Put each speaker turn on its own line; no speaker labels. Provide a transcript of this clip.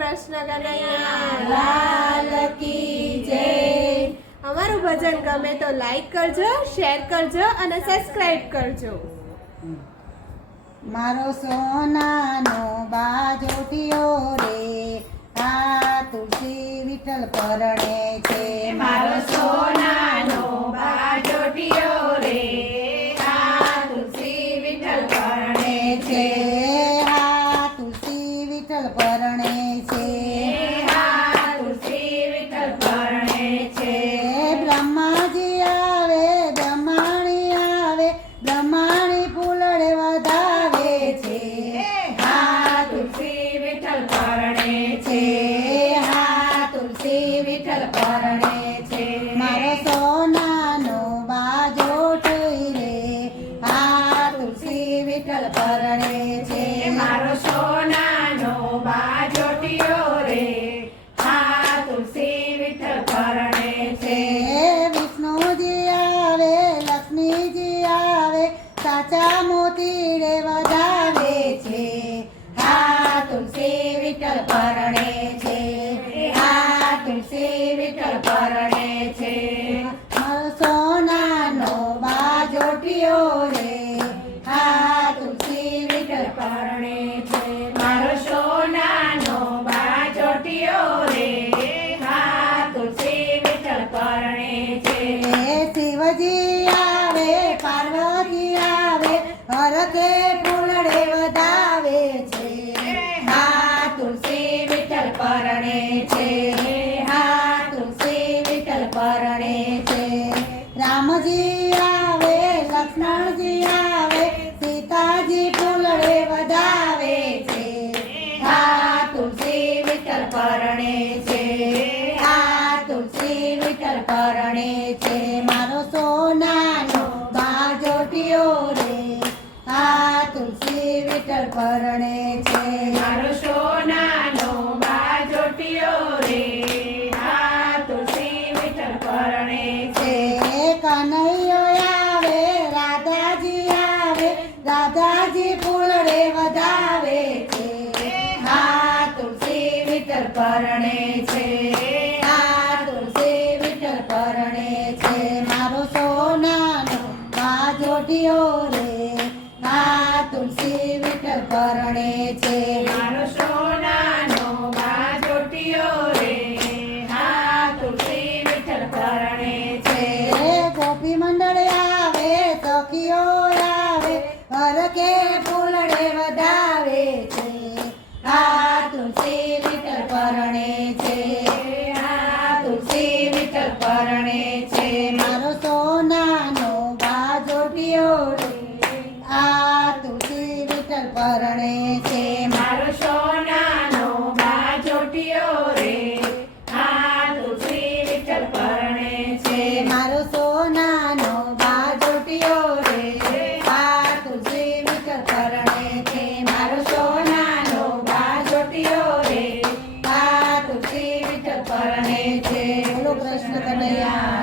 કૃષ્ણ કનૈયા.
લાલ કી જય.
અમારું ભજન ગમે તો લાઈક કરજો શેર કરજો અને સબસ્ક્રાઇબ કરજો.
મારો સોનાનો બાજોટિયો રે. આ તુલસી વિઠ્ઠલ પરણે બ્રહ્માજી આવે બ્રહ્માણી આવે બ્રહ્માણી ફૂલડે વધાવે છે.
હા તુલસી વિઠ્ઠલ પરણે છે. હા તુલસી વિઠ્ઠલ પરણે છે.
મારો સોનાનો બાજોટ રે હા તુલસી વિઠ્ઠલ પરણે છે.
મારો સોનાનો બાજોટિયો રે. હા તુલસી
સાચા મોતીડે વધાવે છે.
હા, તુલસી વિઠ્ઠલ પરણે છે. હા, તુલસી વિઠ્ઠલ પરણે છે.
સોનાનો બાજોટિયો રે. હા, તુલસી વિઠ્ઠલ
પરણે છે. મારો સોનાનો બાજોટિયો રે. હા, તુલસી વિઠ્ઠલ પરણે છે.
શિવજી આવે પાર્વતી આવે હરકે ફૂલડે વધાવે છે
આ તુલસી વિઠ્ઠલ પરણે છે આ તુલસી વિઠ્ઠલ પરણે છે.
રામજી આવે, લક્ષ્મણજી આવે, સીતાજી ફૂલડે વધાવે છે.
હા તુલસી વિઠ્ઠલ પરણે છે હા તુલસી વિઠ્ઠલ પરણે છે.
મારો સોનાનો બાજોટિયો રે હા તુલસી વિઠ્ઠલ પરણે છે. રાધાજી ફૂલડે વધાવે છે.
હા તુલસી વિઠ્ઠલ પરણે છે. આ તુલસી વિઠ્ઠલ પરણે છે.
મારો સોનાનો બાજોટિયો રે. હા તુલસી વિઠ્ઠલ પરણે છે.
મારો સોનાનો
Yeah.